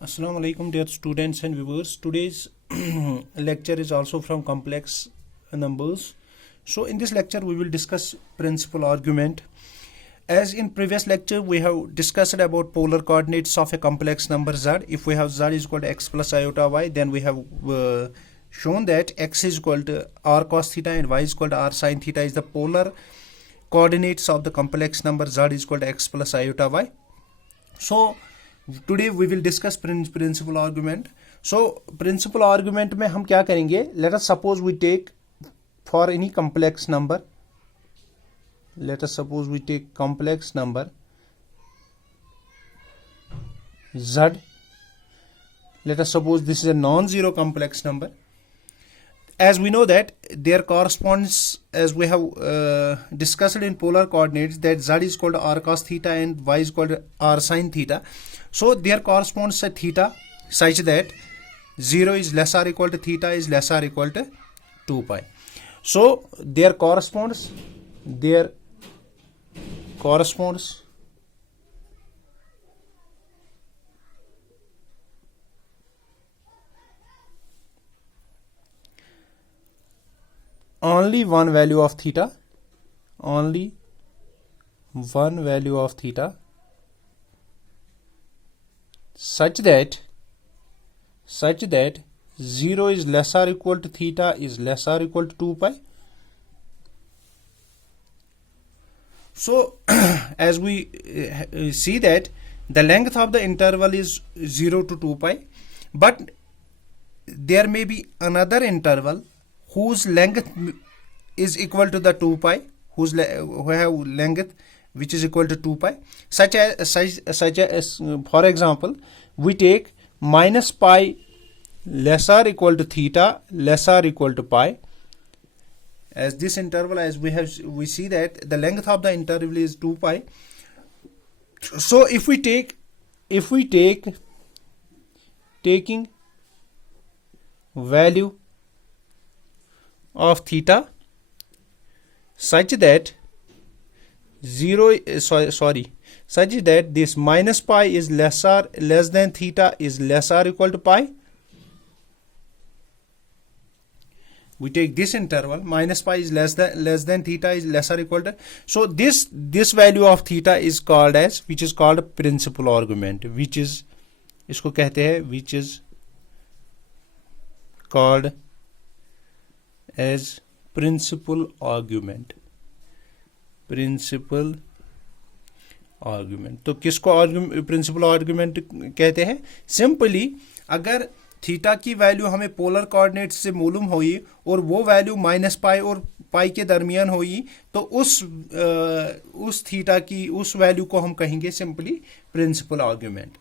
Assalamu alaikum dear students and viewers. Today's lecture is also from complex numbers. So in this lecture we will discuss principal argument. As in previous lecture we have discussed about polar coordinates of a complex number z. If we have z is equal to x plus iota y, then we have shown that x is equal to r cos theta and y is equal to r sin theta is the polar coordinates of the complex number z is equal to x plus iota y. So today we will discuss principal argument. So principal argument में हम क्या करेंगे? Let us suppose we take for any complex number. Let us suppose we take complex number z. Let us suppose this is a non-zero complex number. As we know that there corresponds, as we have discussed in polar coordinates, that z is equal to r cos theta and y is equal to r sin theta. So there corresponds a theta such that 0 is less or equal to theta is less or equal to 2 pi. So there corresponds only one value of theta, such that 0 is less or equal to theta is less or equal to 2 pi. So as we see that the length of the interval is 0 to 2 pi, but there may be another interval whose length is equal to the 2 pi, who have length which is equal to 2 pi, such as for example we take minus pi less or equal to theta less or equal to pi. As this interval, as we see that the length of the interval is 2 pi. So if we take taking value of theta such that such that this minus pi is less than theta is less or equal to pi. We take this interval, minus pi is less than theta is less or equal to. So this value of theta is called as, which is called principal argument, which is इसको कहते हैं, which is called as principal argument. तो किसको principal argument कहते हैं? Simply अगर theta की value हमें पोलर कोऑर्डिनेट्स से मालूम हुई और वो वैल्यू माइनस पाई और पाई के दरमियान हुई, तो उस थीटा की उस वैल्यू को हम कहेंगे सिंपली प्रिंसिपल आर्ग्यूमेंट.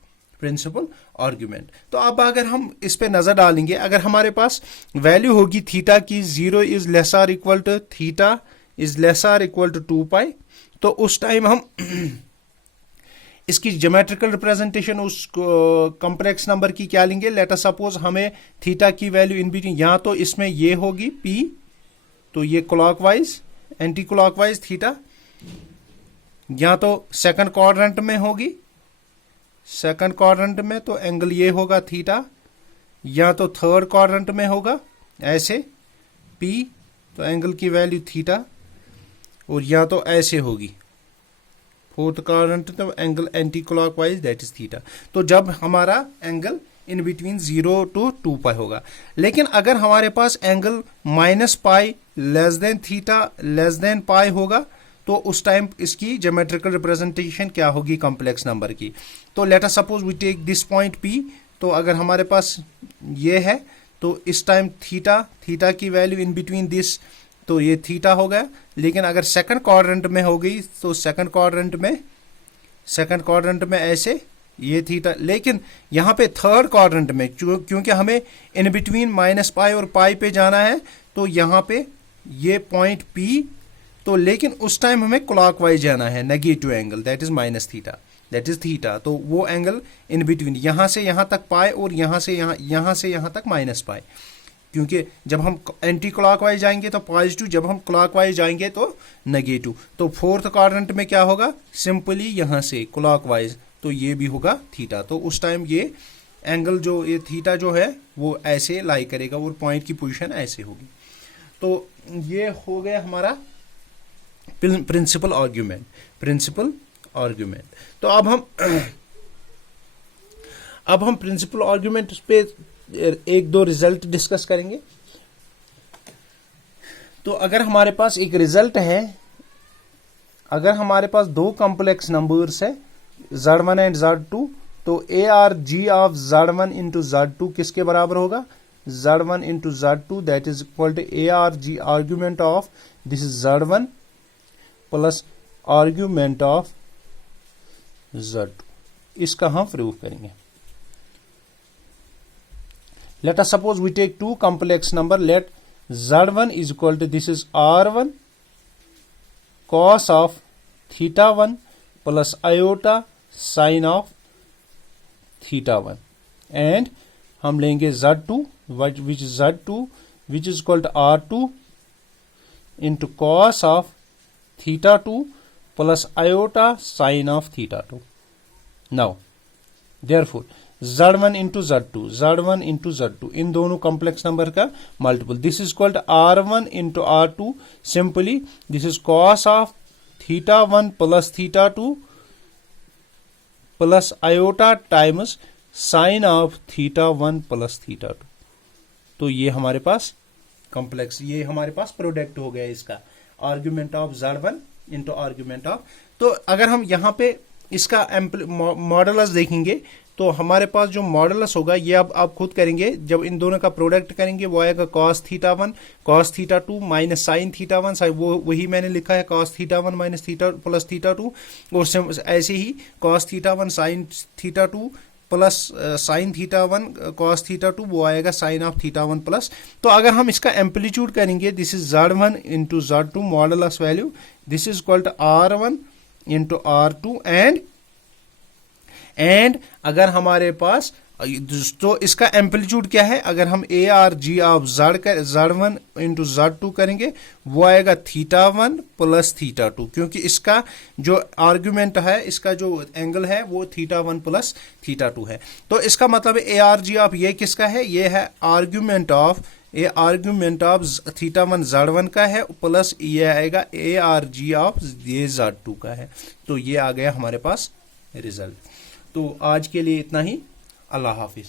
तो अब अगर हम इस पे नजर डालेंगे, अगर हमारे पास वैल्यू होगी थीटा की 0 is less or equal to theta is less or equal to 2 pi, तो उस टाइम हम इसकी ज्योमेट्रिकल रिप्रेजेंटेशन उस कॉम्प्लेक्स नंबर की क्या लेंगे? लेट अस सपोज हमें थीटा की वैल्यू इन बिटवीन, या तो इसमें ये होगी p, तो ये क्लॉकवाइज एंटी क्लॉकवाइज थीटा, या तो सेकंड क्वाड्रेंट में होगी, सेकंड क्वाड्रेंट में तो एंगल ये होगा थीटा, या तो थर्ड क्वाड्रेंट में होगा ऐसे p, तो एंगल की वैल्यू थीटा, और या तो ऐसे होगी फोर्थ क्वाड्रेंट, तो angle anti clockwise that is theta. तो जब हमारा angle in between 0 to 2 pi होगा. लेकिन अगर हमारे पास angle minus pi less than theta less than pi होगा, तो उस टाइम इसकी ज्योमेट्रिकल रिप्रेजेंटेशन क्या होगी कॉम्प्लेक्स नंबर की? तो let us suppose we take this point P. तो अगर हमारे पास ये है, तो इस टाइम थीटा की वैल्यू इन बिटवीन दिस, तो ये थीटा हो गया. लेकिन अगर सेकंड क्वाड्रेंट में हो गई, तो सेकंड क्वाड्रेंट में ऐसे ये थीटा. लेकिन यहाँ पे थर्ड क्वाड्रेंट में क्योंकि हमें इन बिटवीन माइनस पाई और पाई पे जाना है, तो यहाँ पे ये पॉइंट P, तो लेकिन उस टाइम हमें क्लॉकवाइज जाना है, negative angle that is minus theta, that is theta. तो वो एंगल इन बिटवीन यहाँ से यहाँ तक पाई और यहाँ से यहाँ तक माइनस पाई, क्योंकि जब हम एंटी क्लॉकवाइज जाएंगे तो पॉजिटिव, जब हम क्लॉकवाइज जाएंगे तो नेगेटिव. तो फोर्थ क्वाड्रेंट में क्या होगा? सिंपली यहाँ से क्लॉकवाइज, तो ये भी होगा थीटा. तो उस टाइम ये एंगल जो ये थीटा जो है वो ऐसे लाई करेगा और पॉइंट की पोजीशन ऐसे होगी। तो ये हो गया हमारा प्रिंसिपल आर्ग्यूमेंट। तो अब हम प्रिंसिपल आर्ग्यूमेंट पे एक दो रिजल्ट डिस्कस करेंगे। तो अगर हमारे पास एक रिजल्ट है, अगर हमारे पास दो कॉम्प्लेक्स नंबर्स है Z1 एंड Z2, तो ARG of Z1 into Z2 किसके बराबर होगा? Z1 into Z2 that is equal to ARG argument of this is Z1 plus argument of Z2। इसका हम प्रूव करेंगे। Let us suppose we take two complex number. Let Z1 is equal to, this is R1 cos of theta 1 plus iota sin of theta 1, and हम लेंगे Z2 which is Z2 which is equal to R2 into cos of theta 2 plus iota sin of theta 2. Now therefore Z1 into Z2 इन दोनों complex number का multiple, this is equal to R1 into R2, simply this is cos of theta 1 plus theta 2 plus iota times sine of theta 1 plus theta 2। तो ये हमारे पास complex, ये हमारे पास product हो गया इसका, argument of Z1 into argument of. तो अगर हम यहाँ पे इसका मॉडुलस देखेंगे तो हमारे पास जो मॉडुलस होगा ये अब आप खुद करेंगे, जब इन दोनों का प्रोडक्ट करेंगे वो आएगा cos theta 1 cos theta 2 minus sine theta 1, वो वही मैंने लिखा है cos theta 1 minus theta plus theta 2, और ऐसे ही cos theta 1 sine theta 2 plus sine theta 1 cos theta 2, वो आएगा साइन ऑफ थीटा 1 प्लस। तो अगर हम इसका एम्पलीट्यूड करेंगे, this is Z1 into Z2 modulus value, this is equal to R1 into R2 and अगर हमारे पास, तो इसका एम्पलीट्यूड क्या है, अगर हम ARG of Z1 into Z2 करेंगे वो आएगा थीटा 1 प्लस थीटा 2, क्योंकि इसका जो आर्ग्यूमेंट है, इसका जो एंगल है वो थीटा 1 प्लस थीटा 2 है। तो इसका मतलब ARG ऑफ ये किसका है, ये है आर्ग्यूमेंट ऑफ थीटा 1 Z1 का है, प्लस ये आएगा ARG ऑफ ये Z2 का है। तो ये आ गया हमारे पास रिजल्ट। तो आज के लिए इतना ही, अल्लाह हाफिज।